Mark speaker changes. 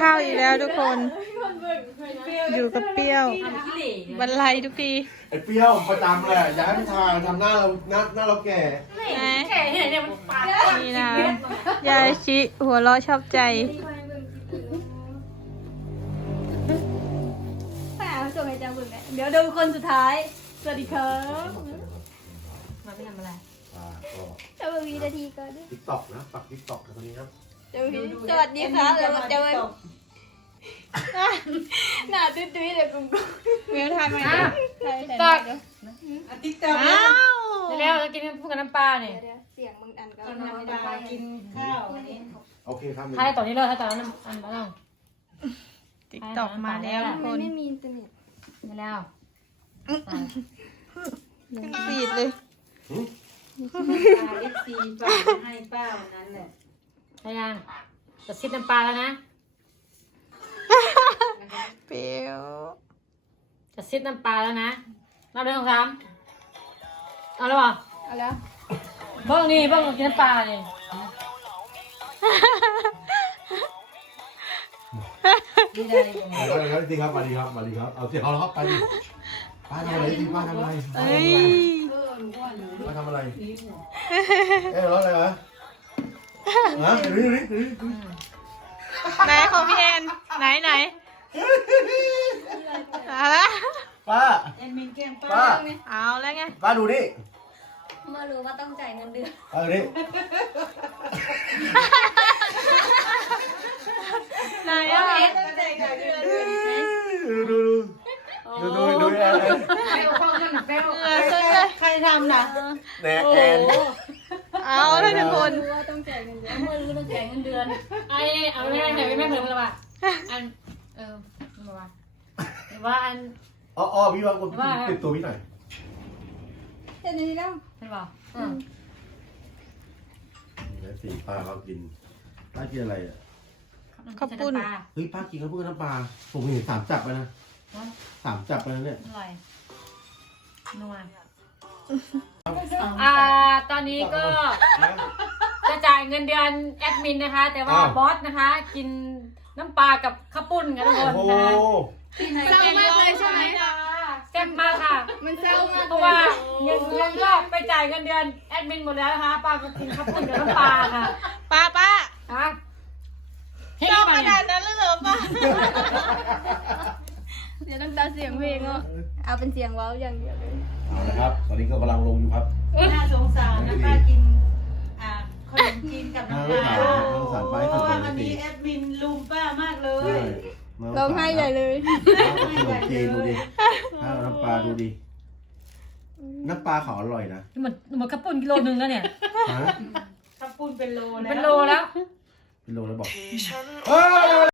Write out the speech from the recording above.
Speaker 1: าวอีกแล้วทุกคน อยู่กับเปรี้ยวบรรลัยทุกที
Speaker 2: ไอ้เปรี้ยวประจำเลยอยากให้มันทำหน้าเราแก่
Speaker 3: แก่ที่ไหนเนี่ยมันปาด
Speaker 1: นี่นะยาชิหัวเราะชอบใจ
Speaker 4: แม่ส่งให้จังบุญแม่เดี๋ยวดูคนสุดท้ายสวัสดีครับ
Speaker 3: มาไม่ทำอะไร
Speaker 2: ก็
Speaker 4: จะมาวีนาทีก่อน
Speaker 2: ติ๊กต็อกนะปักติ๊กต็อกตอนนี้ครับ
Speaker 4: จะมาสวัสดีครับแล้วจะมาหน้าตุ้ยๆเลยกุ้งกุ้งเมื่อทานมาตัก
Speaker 3: ติ๊กต็อกแล้วเรากินพูดกับน้ำปลาเนี่ย
Speaker 4: เสียงมึงอันก็
Speaker 3: น้ำปลากินข้าวอันนี้
Speaker 2: โอเคครับ
Speaker 3: ถ้าตอนนี้เลยถ้าตอนนั้นอันนั้น
Speaker 1: ติ๊กตอกมาแล้วทุกคน
Speaker 4: ไม่มีอินเทอร์เน็ต
Speaker 3: ไม่แล้ว
Speaker 1: ขึ้นฟีดเลย
Speaker 5: FC ฝากให้ป้าวันนั้นแหละ
Speaker 3: ใช่ยังจะซิดน้ำปลาแล้วนะ
Speaker 1: เปรี้ยว
Speaker 3: จะซิดน้ำปลาแล้วนะนับ1 2 3เอาแล้วป่ะ
Speaker 4: เอาแล้ว
Speaker 3: เบิ้งนี่เบิ้งกินน้ำปลาเนี่ย
Speaker 5: ไม่ได้ยังไง
Speaker 2: สวัสดีครับจริงครับสวัสดีครับสวัสดีครับเอาเสียงเอาแล้วครับไปดิป้าทำอะไรดิป้าทำอะไร
Speaker 1: เอ้ย
Speaker 2: ป้าทำอะไรเอ๊ะร้องอะไรวะฮะดูดิ
Speaker 1: ไหนของพี่แอนไหนเอาละ
Speaker 2: ป้า
Speaker 5: แอดมินแกล้งป้า
Speaker 2: ป้า
Speaker 1: เอาแล้วไง
Speaker 2: ป้าดูนี่
Speaker 4: มารู้ว่าต้องจ่ายเงินเดือน
Speaker 2: ป้าดูนี่
Speaker 1: ไหนอ่ะ
Speaker 2: ดูแอน
Speaker 3: เปรี้ยวข้าวนั่นเปรี้ยว
Speaker 1: เหงื่อซึมเลย
Speaker 5: ใครทำน่ะ
Speaker 2: แอน
Speaker 1: เอาแล้วทุกคน
Speaker 4: รู้ว่าต้องจ่ายเงินเดือน
Speaker 3: เมื่อรู้ต้องแข่งเงินเดือนไอ้เอาไม่ได้ไม่เพิ่มเลยว่ะอันไม่ว่าหรือว่าอัน
Speaker 2: อ๋อพี่ว่าคนติดตัวพี่หน่อย
Speaker 4: เห็นนี้แล้ว
Speaker 3: ไม่บอก
Speaker 2: แล้วสีป้าเขากินป้ากินอะไรอ่ะ
Speaker 1: ขอบคุณ
Speaker 2: เฮ้ยป้ากินข้าวปุ้นน้ำปลาผมเห็น3 จับไปนะ3 จับไปนะเนี่ย
Speaker 3: อร่อยนัวตอนนี้ก็จะจ่ายเงินเดือนแอดมินนะคะ แต่ว่าบอสนะคะ กินน้ำปลากับข้าวปุ้นกันทุกคน
Speaker 2: โอ้โห
Speaker 3: นะคะ
Speaker 4: เศร้ามากเลยใช่ไหม
Speaker 3: แซ่บมากค่ะ
Speaker 4: มันเศร้ามาก
Speaker 3: เพราะว่าเงินก็ไปจ่ายเงินเดือนแอดมินหมดแล้วนะคะป้าก็กินข้าวปุ้นกับน้ำปลาค่ะ
Speaker 1: ป้า
Speaker 3: ฮะเฮ้ย
Speaker 1: ชอบ
Speaker 3: ป้า
Speaker 1: ข
Speaker 3: เนี่
Speaker 1: นาย ดนั้นเลยเหรอป้า
Speaker 4: เดี๋ยวต้องตัดเสียงเพลงอ่ะเอาเป็นเสียงว้าวอย่างเดียวเลย
Speaker 2: เอาละครับตอนนี้ก็กำลังลงอยู่ครับ
Speaker 5: น่าสงสารนะป้ากินขนมจีนกับน้ำปลา
Speaker 2: น้ำสารไป
Speaker 5: เพ
Speaker 2: สุด
Speaker 5: ราะ
Speaker 2: เล
Speaker 5: ว่าย วันนี้แอดมินลุมป้ามากเลย
Speaker 4: ร้องไห้ใหญ่เลย
Speaker 2: ขนมจีนดูดิข้าวน้ำปลาดูดิน้ำปลาเขาอร่อยนะ
Speaker 3: เหมือนข้าวปุ้นกิโลนึงแล้วเนี่ย
Speaker 2: ฮะ
Speaker 5: ถ้าปูนเป็นโลแล้ว
Speaker 3: เป็นโลแล้ว
Speaker 2: เป็นโลแล้วบอก